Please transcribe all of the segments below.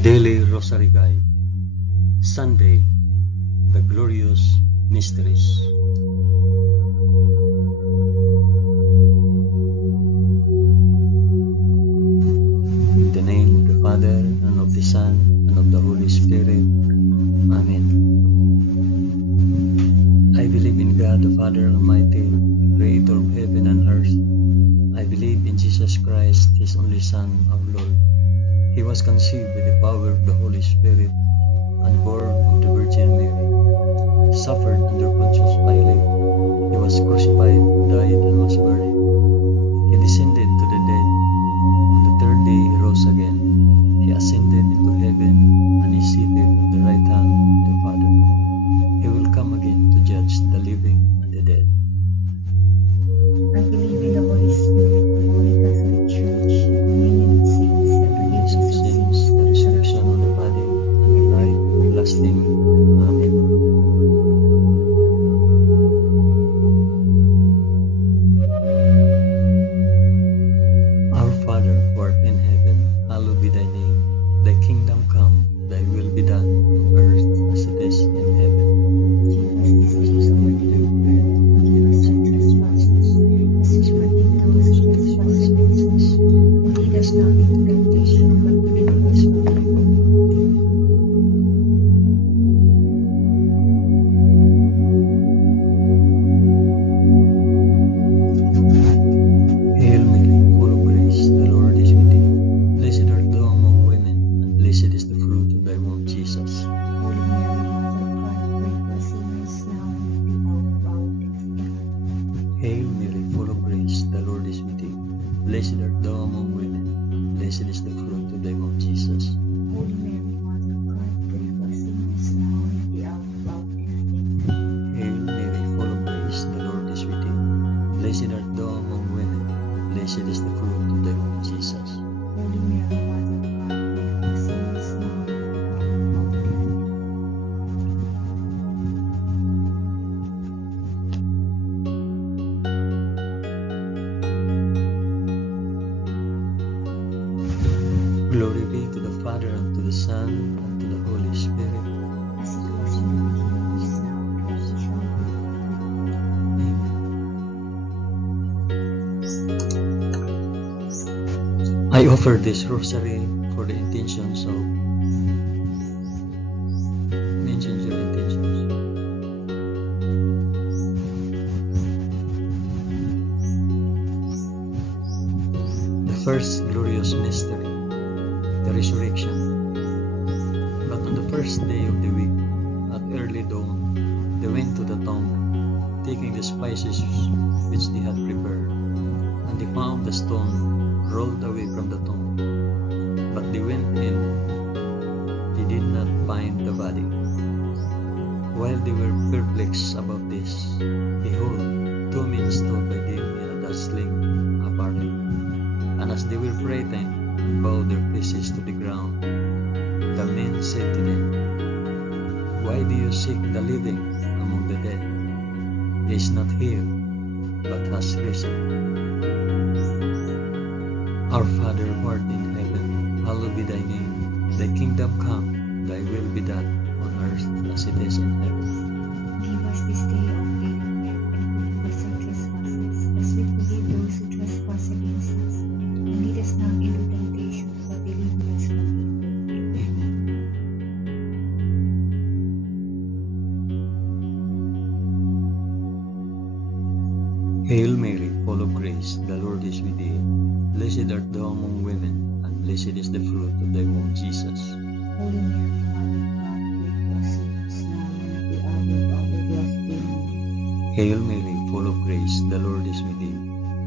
Daily Rosary Guide, Sunday, the Glorious Mysteries. In the name of the Father, and of the Son, and of the Holy Spirit. Amen. I believe in God the Father Almighty, creator of heaven and earth. I believe in Jesus Christ, His only Son, our Lord. He was conceived by the power of the Holy Spirit and born of the Virgin Mary, suffered under Pontius Pilate. He was crucified, died, and was buried. He descended to the dead. On the third day he rose again. He ascended into heaven and is seated at the right hand of the Father. He will come again to judge the living and the dead. I believe in the Holy Spirit, the Holy Catholic Church, the communion of saints, the forgiveness of sins, The resurrection of the body, and the life everlasting. Amen. Our Father, who art in heaven, hallowed be thy name. Thy kingdom come, thy will be done, on earth as it is in heaven. Give us this day our daily bread, and forgive us our trespasses, as we forgive those who trespass against us. And lead us not into temptation, but deliver us from evil. Hail Mary, full of grace, the Lord is with thee. Blessed art thou among women, and blessed is the fruit of thy womb, Jesus. Holy Mary, Mother of God, pray for us sinners now and at the hour of our death. Amen. Hail Mary, full of grace, the Lord is with thee. Blessed art thou among women, and blessed is the fruit of thy womb, Jesus. Holy Mary, Mother of God, pray for us sinners now and at the hour of our death. Amen. Hail Mary, full of grace, the Lord is with thee. Blessed art thou among women, and blessed is the fruit of thy womb, Jesus. Holy Mary, Mother of God, pray for us sinners now and at the hour of our death. Glory be to the Father, and to the Son, and to the Holy Spirit. As it was in the beginning, is now, and ever shall be, world without end. I offer this rosary for the intentions of mention your intentions. The first glorious mystery, the resurrection. But on the first day of the week, at early dawn, they went to the tomb, taking the spices which they had prepared, and they found the stone rolled away from the tomb. But they went in, they did not find the body. While they were perplexed about this, behold, two men stood by them in a dazzling apparel. And as they were frightened and bowed their faces to the ground, the men said to them, "Why do you seek the living among the dead? He is not here, but has risen. Our Father who art in heaven, hallowed be thy name. Thy kingdom come, thy will be done, on earth as it is in heaven. Give us this day our daily bread, and forgive us our trespasses, as we forgive those who trespass against us. And lead us not into temptation, but deliver us from evil. Amen. Hail Mary, full of grace, the Lord is with thee. Blessed art thou among women, and blessed is the fruit of thy womb, Jesus. Holy Mary, Mother of God, pray for us sinners now and at the hour of our death. Amen. Hail Mary, full of grace, the Lord is with thee.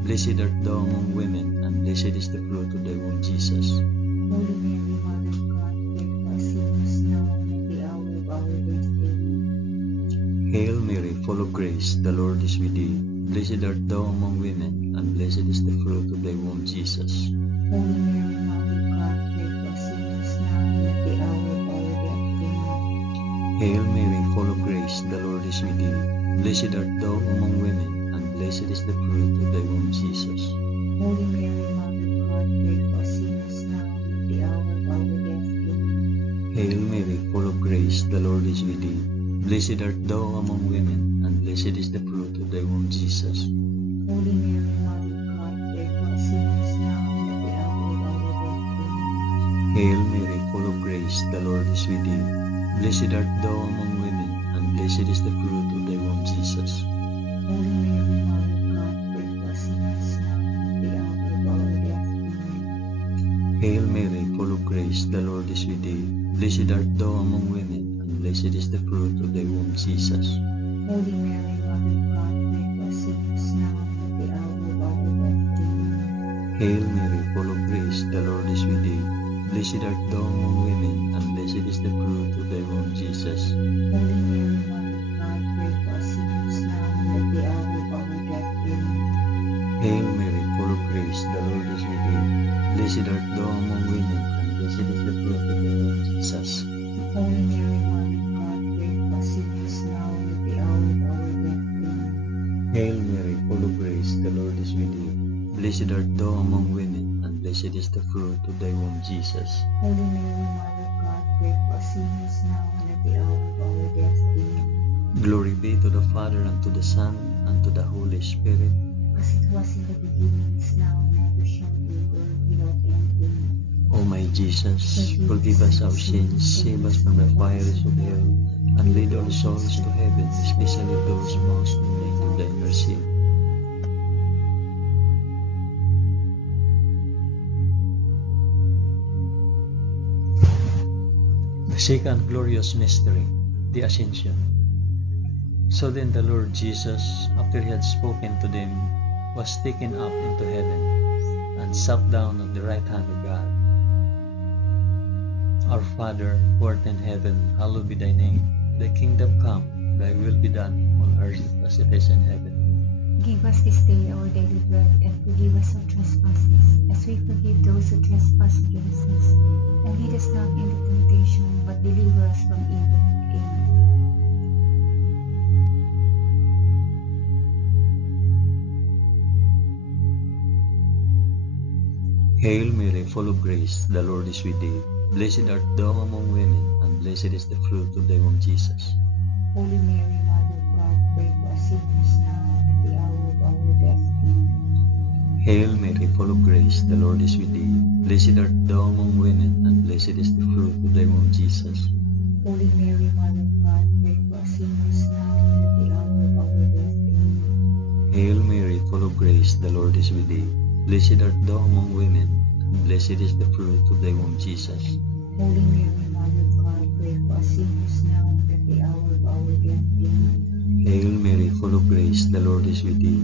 Blessed art thou among women, and blessed is the fruit of thy womb, Jesus. Holy Mary, Mother of God, pray for us sinners now and at the hour of our death. Amen. Hail Mary, full of grace, the Lord is with thee. Blessed art thou among women, and blessed is the fruit of thy womb, Jesus. Holy Mary, Mother of God, pray for us sinners now and at the hour of our death. Amen. Hail Mary, full of grace, the Lord is with thee. Blessed art thou among women, and blessed is the fruit of thy womb, Jesus. Holy Mary, Mother of God, pray for us sinners now and at the hour of our death. Amen. grace, the Lord is with thee. Blessed art thou among women, and blessed is the fruit of thy womb, Jesus. Holy Mary, Mother of God, pray for us sinners now and at the hour of our death. Amen. Hail Mary, full of grace, the Lord is with thee. Blessed art thou among women, and blessed is the fruit of thy womb, Jesus. Holy Mary, Mother of God, pray for us sinners now and at the hour of our death. Amen. Hail Mary, full of grace, the Lord is with thee. Blessed art thou among women, and blessed is the fruit of thy womb, Jesus. Holy Mary, Mother of God, pray for us sinners now and at the hour of our death. Amen. Hail Mary, full of grace, the Lord is with thee. Blessed art thou among women, and blessed is the fruit of thy womb, Jesus. Holy Mary, Mother of God, pray for us sinners now and at the hour of our death. Amen. Hail Mary, full of grace, the Lord is with thee. Blessed art thou among women, and blessed is the fruit of thy womb, Jesus. Holy Mary, Mother of God, pray for us sinners now and at the hour of our death. Amen. Hail Mary, full of grace, the Lord is with thee. Blessed art thou among women, and blessed is the fruit of thy womb, Jesus. Holy Mary, Mother of God, pray for us sinners now and at the hour of our death. Amen. Glory be to the Father, and to the Son, and to the Holy Spirit. As it was in the beginning, is now, and ever shall be, world without end. Amen. O my Jesus, forgive us our sins, save us from the fires of hell, and lead all souls to heaven, especially those most in need of thy mercy. The second glorious mystery, the Ascension. So then the Lord Jesus, after he had spoken to them, was taken up into heaven, and sat down at the right hand of God. Our Father, who art in heaven, hallowed be thy name. Thy kingdom come, thy will be done, on earth as it is in heaven. Give us this day our daily bread, and forgive us our trespasses, as we forgive those who trespass against us. And lead us not into temptation, but deliver us from evil. Amen. Hail Mary, full of grace, the Lord is with thee. Blessed art thou among women, and blessed is the fruit of thy womb, Jesus. Holy Mary, Mother of God, pray for us sinners now and at the hour of our death. Amen. Hail Mary, full of grace, the Lord is with thee. Blessed art thou among women, and blessed is the fruit of thy womb, Jesus. Holy Mary, Mother of God, pray for us sinners now and at the hour of our death. Amen. Hail Mary, full of grace, the Lord is with thee. Blessed art thou among women, and blessed is the fruit of thy womb, Jesus. Holy Mary, Mother of God, pray for us sinners now and at the hour of our death. Amen. Hail Mary, full of grace, the Lord is with thee.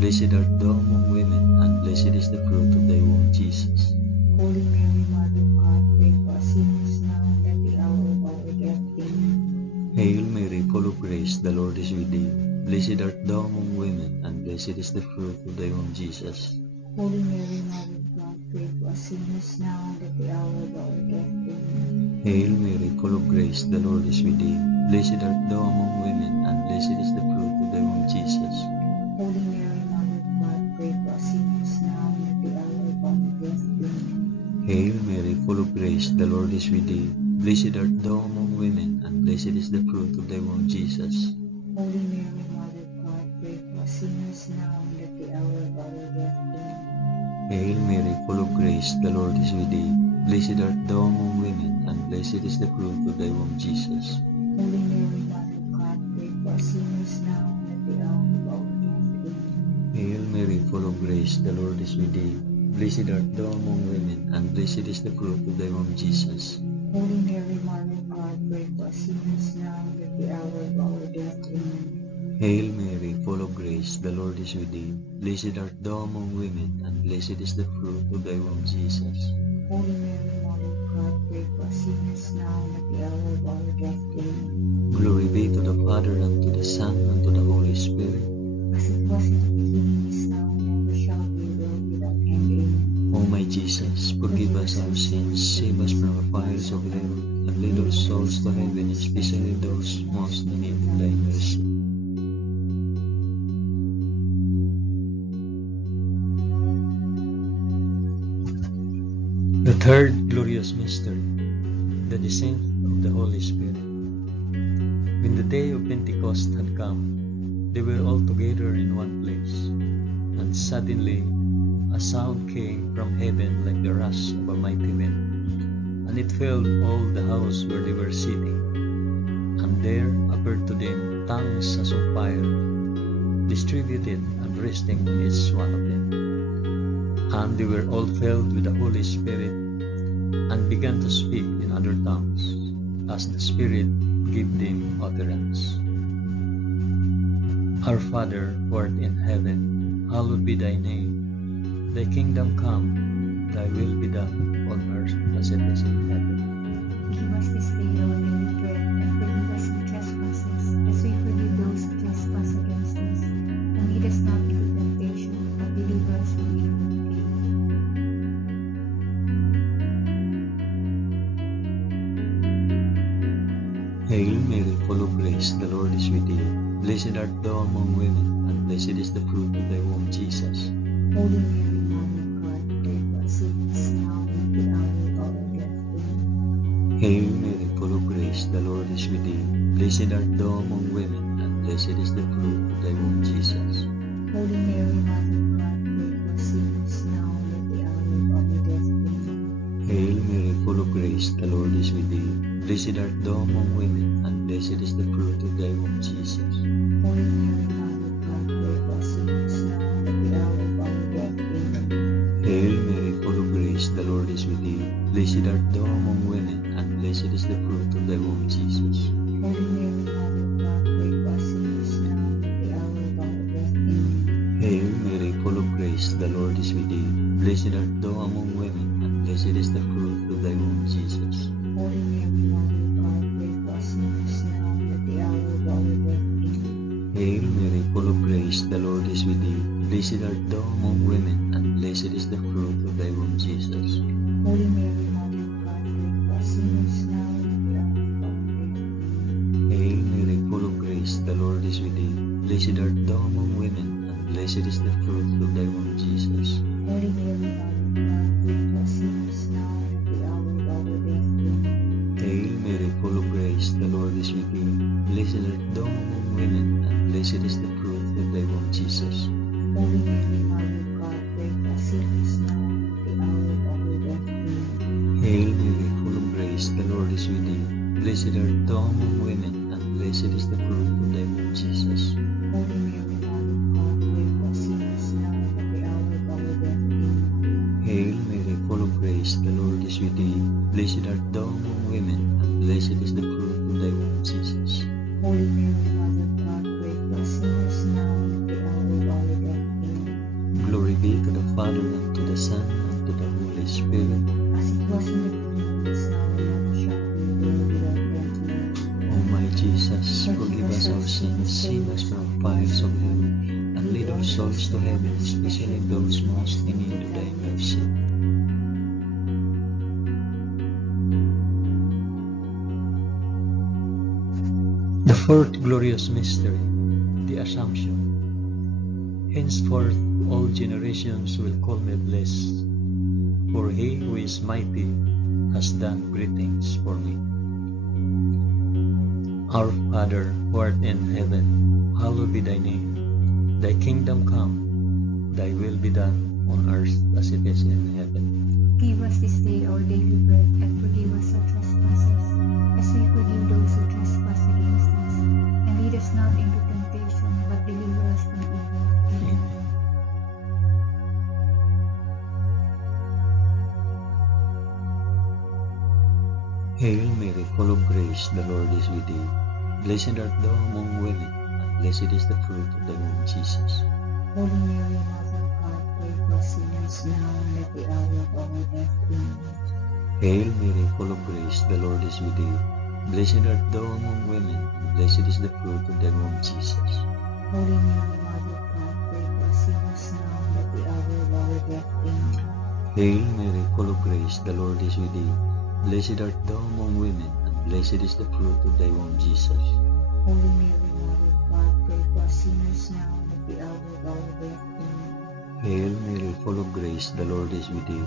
Blessed art thou among women, and blessed is the fruit of thy womb, Jesus. Holy Mary, Mother of God, pray for us sinners now and at the hour of our death. Amen. Hail Mary, full of grace, the Lord is with thee. Blessed art thou among women, and blessed is the fruit of thy womb, Jesus. Holy Mary, Mother of God, pray for us sinners now and at the hour of our death. Amen. Hail Mary, full of grace, the Lord is with thee. Blessed art thou among women, and blessed is the fruit of thy womb, Jesus. Holy Mary, Mother of God, pray for us sinners now and at the hour of our death. Amen. Hail Mary, full of grace, the Lord is with thee. Blessed art thou among women, and blessed is the fruit of thy womb, Jesus. Holy Mary, Mother of God, pray for us sinners now and at the hour of our death. Amen. Hail Mary, full of grace, the Lord is with thee. Blessed art thou among women, and blessed is the fruit of thy womb, Jesus. Holy Mary, Mother of God, pray for us sinners now and at the hour of our death. Amen. Hail Mary, full of grace, the Lord is with thee. Blessed art thou among women, and blessed is the fruit of thy womb, Jesus. Holy Mary, Mother of God, pray for us sinners now and at the hour of our death. Amen. Hail Mary, full of grace, the Lord is with thee. Blessed art thou among women, and blessed is the fruit of thy womb, Jesus. Holy Mary, Mother of God, pray for us sinners now and at the hour of our death. Amen. Glory be to the Father, and to the Son, and to the Holy Spirit. As it was in the beginning, is now, and ever shall be, world without end. Amen. O my Jesus, forgive us our sins, save us from the fires of hell, and lead all souls to heaven, especially those most in need of thy mercy. The third glorious mystery, the descent of the Holy Spirit. When the day of Pentecost had come, they were all together in one place. And suddenly a sound came from heaven like the rush of a mighty wind, and it filled all the house where they were sitting. And there appeared to them tongues as of fire, distributed and resting on each one of them. And they were all filled with the Holy Spirit, and began to speak in other tongues, as the Spirit gave them utterance. Our Father, who art in heaven, hallowed be thy name. Thy kingdom come, thy will be done on earth as it is in heaven. Give us this day our daily bread, and forgive us our trespasses, as we forgive those who trespass against us. And lead us not into temptation, but deliver us from evil. Hail Mary, full of grace, the Lord is with thee. Blessed art thou among women, and blessed is the fruit of thy womb, Jesus. Holy Mary, Mother of God, pray for us sinners, now and at the hour of our death. Amen. Hail Mary, full of grace, the Lord is with thee. Blessed art thou among women, and blessed is the fruit of thy womb, Jesus. Holy Mary, Mother of God, pray for us sinners, now and at the hour of our death. Amen. Hail Mary, full of grace, the Lord is with thee. Blessed art thou among women, and blessed is the fruit of thy womb, Jesus. Holy Mary, Mother of God, pray for us sinners, now and at the hour of our death. Amen. Hail Mary, full of grace, the Lord is with thee. Blessed art thou among women, and blessed is the fruit of thy womb, Jesus. Holy Mary, Mother of God, pray for us sinners, now and at the hour of our death. Amen. Hail Mary, full of grace, the Lord is with thee. Blessed art thou among women, and blessed is the fruit of thy womb, Jesus. Holy Mary, Mother of God, pray for us sinners, now and at the hour of our death. Amen. Hail Mary, full of grace, the Lord is with thee. Blessed art thou among women, and blessed is the fruit of thy womb, Jesus. Holy Mary, Mother of God, pray for us sinners, now and at the hour of our death. Amen. Hail Mary, full of grace, the Lord is with thee. Blessed art thou among women, and blessed is the fruit of thy womb, Jesus. Holy Mary, Mother of God, pray for us sinners, now and at the hour of our death. Amen. Hail Mary, full of grace, the Lord is with thee. Blessed art thou among women, and blessed is the fruit of thy womb, Jesus. Holy Mary, Mother of God, pray for us sinners, now and at the hour of our death. Amen. Hail Mary, full of grace, the Lord is with thee. Blessed art thou among women, and blessed is the fruit of thy womb, Jesus. Holy Mary, Mother of God, pray for us sinners, now and at the hour of our death. Amen. Hail Mary, full of grace, the Lord is with thee. Blessed art thou among women, and blessed is the fruit of thy womb, Jesus. Holy Mary, Mother of God, pray for us sinners, now and at the hour of our death. Amen. Glory be to the Father, and to the Son, and to the Holy Spirit. As it was in the beginning, is now, and ever shall be, world without end. Amen. O my Jesus, forgive us our sins, save us from fires of hell, and lead our souls to heaven, especially those most in need of thy mercy. The fourth glorious mystery, the Assumption. Henceforth all generations will call me blessed, for he who is mighty has done great things for me. Our Father, who art in heaven, hallowed be thy name. Thy kingdom come, thy will be done on earth as it is in heaven. Give us this day our daily bread, and forgive us our trespasses, as we forgive those who trespass against us. And lead us not into temptation, but deliver us from evil. Amen. Hail Mary, full of grace, the Lord is with thee. Blessed art thou among women, and blessed is the fruit of thy womb, Jesus. Holy Mary, Mother of God, pray for us sinners, now and at the hour of our death. Amen. Hail Mary, full of grace, the Lord is with thee. Blessed art thou among women, and blessed is the fruit of thy womb, Jesus. Holy Mary, Mother of God, pray for us sinners, now and at the hour of our death. Amen. Hail Mary, full of grace, the Lord is with thee. Blessed art thou among women, and blessed is the fruit of thy womb, Jesus. Holy Mary, Mother of God, pray for us sinners, now and at the hour of our death. Amen. Hail Mary, full of grace, the Lord is with thee.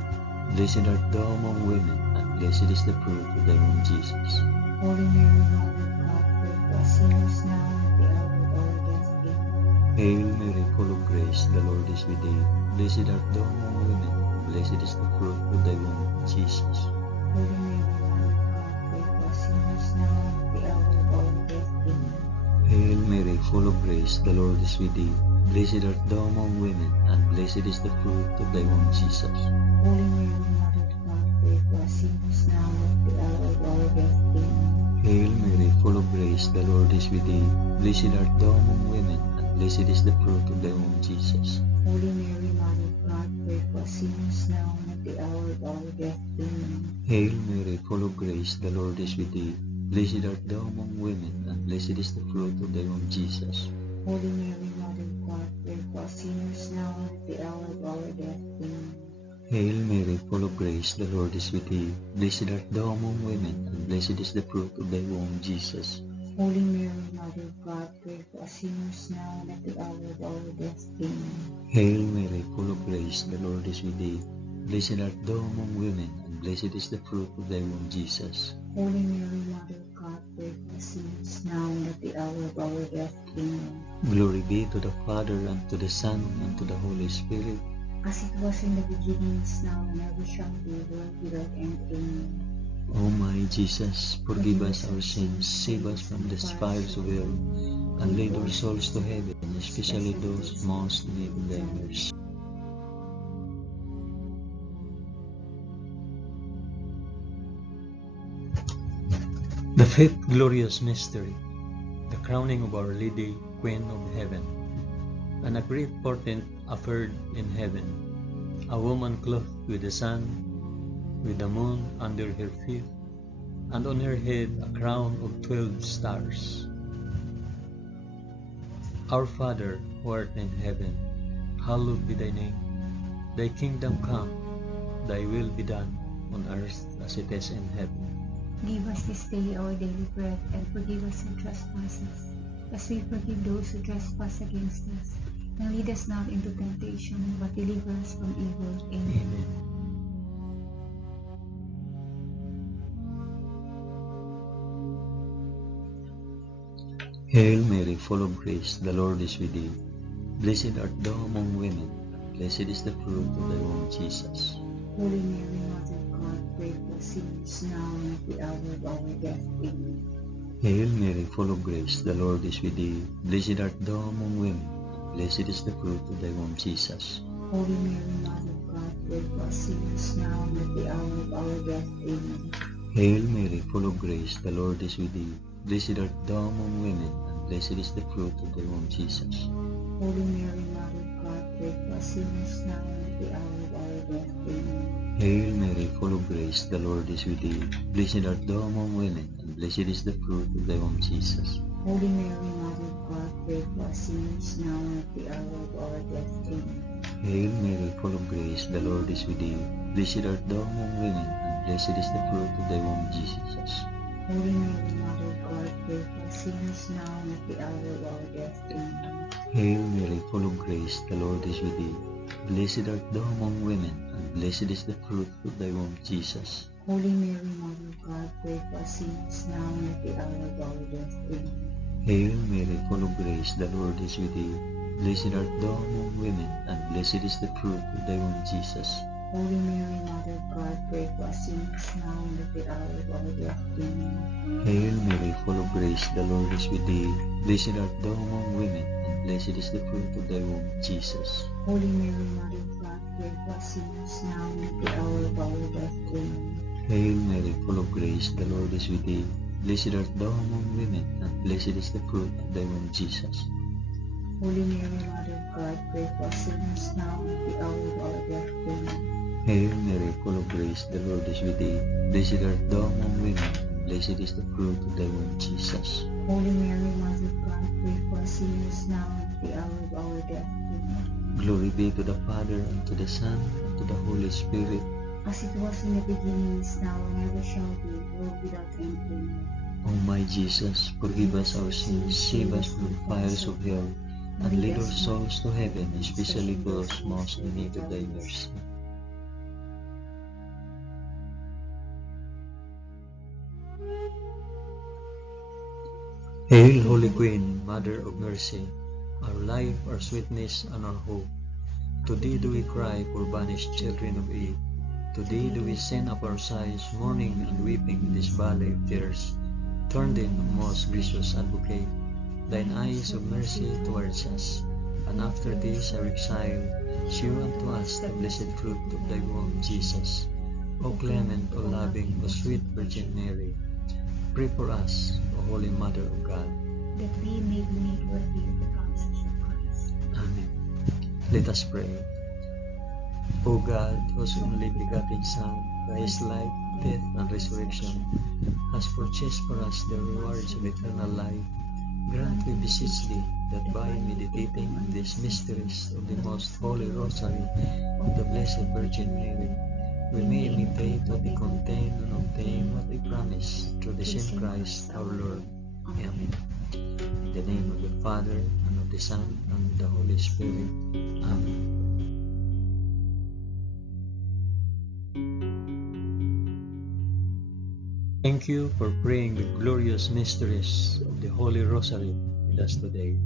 Blessed art thou among women, and blessed is the fruit of thy womb, Jesus. Holy Mary, Mother of God, pray for us sinners now and at the hour of our death. Amen. Hail Mary, full of grace, the Lord is with thee. Blessed art thou among women, and blessed is the fruit of thy womb, Jesus. Holy Mary, Mother of God, pray for us sinners now and at the hour of our death. Amen. Hail Mary, full of grace, the Lord is with thee. Blessed art thou among women, and blessed is the fruit of thy womb, Jesus. Holy Mary, Mother of God, pray for us sinners now and at the hour of our death. Amen. Hail Mary, full of grace, the Lord is with thee. Blessed art thou among women, and blessed is the fruit of thy womb, Jesus. Holy Mary, Mother of God, pray for us sinners now and at the hour of our death. Amen. Hail Mary, full of grace, the Lord is with thee. Blessed art thou among women, and blessed is the fruit of thy womb, Jesus. Holy Mary, Mother of God, pray for us sinners now and at the hour of our death. Amen. Hail Mary, full of grace, the Lord is with thee. Blessed art thou among women, and blessed is the fruit of thy womb, Jesus. Holy Mary, Mother of God, pray for us sinners now and at the hour of our death. Amen. Hail Mary, full of grace, the Lord is with thee. Blessed art thou among women, and blessed is the fruit of thy womb, Jesus. Holy Mary, Mother of God, pray for us sinners now and at the hour of our death. Amen. Glory be to the Father, and to the Son, and to the Holy Spirit. As it was in the beginning, is now, and ever shall be, world without end. Amen. O my Jesus, forgive us our sins, save us from the fires of hell, and lead our souls to heaven, especially those most in need of thy mercy. The fifth glorious mystery, the crowning of Our Lady, Queen of Heaven. And a great portent appeared in heaven, a woman clothed with the sun, with the moon under her feet, and on her head a crown of 12 stars. Our Father, who art in heaven, hallowed be thy name. Thy kingdom come, thy will be done, on earth as it is in heaven. Give us this day our daily bread, and forgive us our trespasses, as we forgive those who trespass against us. And lead us not into temptation, but deliver us from evil. Amen. Amen. Hail Mary, full of grace, the Lord is with thee. Blessed art thou among women, and blessed is the fruit of thy womb, Jesus. Holy Mary, Mother of God, pray for us sinners now and at the hour of our death. Amen. Hail Mary, full of grace, the Lord is with thee. Blessed art thou among women, and blessed is the fruit of thy womb, Jesus. Holy Mary, Mother of God, pray for us sinners now and at the hour of our death. Amen. Hail Mary, full of grace, the Lord is with thee. Blessed art thou among women, and blessed is the fruit of thy womb, Jesus. Holy Mary, Mother of God, pray for us sinners now and at the hour of our death. Amen. Hail Mary, full of grace, the Lord is with thee. Blessed art thou among women, and blessed is the fruit of thy womb, Jesus. Holy Mary, Mother of God, pray for us sinners now and at the hour of our death. Amen. Hail Mary, full of grace, the Lord is with thee. Blessed art thou among women, and blessed is the fruit of thy womb, Jesus. Holy Mary, Mother of God, pray for us sinners now and at the hour of our death. Amen. Hail Mary, full of grace, the Lord is with thee. Blessed art thou among women, and blessed is the fruit of thy womb, Jesus. Holy Mary, Mother of God, pray for us sinners now and at the hour of our death. Amen. Hail Mary, full of grace, the Lord is with thee. Blessed art thou among women, and blessed is the fruit of thy womb, Jesus. Holy Mary, Mother of God, pray for us sinners now and at the hour of our death. Amen. Hail Mary, full of grace, the Lord is with thee. Blessed art thou among women, and blessed is the fruit of thy womb, Jesus. Holy Mary, Mother of God, pray for us sinners now and at the hour of our death. Amen. Hail Mary, full of grace, the Lord is with thee. Blessed art thou among women, and blessed is the fruit of thy womb, Jesus. Holy Mary, Mother of God, pray for us sinners now and at the hour of our death. Amen. Hail Mary, full of grace, the Lord is with thee. Blessed art thou among women, and blessed is the fruit of thy womb, Jesus. Holy Mary, Mother of God, pray for us sinners now and at the hour of our death. Amen. Glory be to the Father, and to the Son, and to the Holy Spirit. As it was in the beginning, is now, and ever shall be, world without end. Amen. O my Jesus, forgive us our sins, save us from the fires of hell, and lead our souls to heaven, especially those most in need of thy mercy. Hail, Holy Queen, Mother of Mercy, our life, our sweetness, and our hope. To thee do we cry, poor banished children of Eve. To thee do we send up our sighs, mourning and weeping in this valley of tears. Turn then, O most gracious Advocate, thine eyes of mercy towards us, and after this our exile, shew unto us the blessed fruit of thy womb, Jesus. O clement, O loving, O sweet Virgin Mary, pray for us, O Holy Mother of God. that we may be made worthy of the promises of Christ. Amen. Let us pray. O God, whose only begotten Son, by his life, death, and resurrection, has purchased for us the rewards of eternal life, grant, we beseech thee, that by meditating on these mysteries of the most holy Rosary of the Blessed Virgin Mary, we may imitate what they contain and obtain what they promise, through the same Christ our Lord. Amen. In the name of the Father, and of the Son, and of the Holy Spirit. Amen. Thank you for praying the glorious mysteries of the Holy Rosary with us today.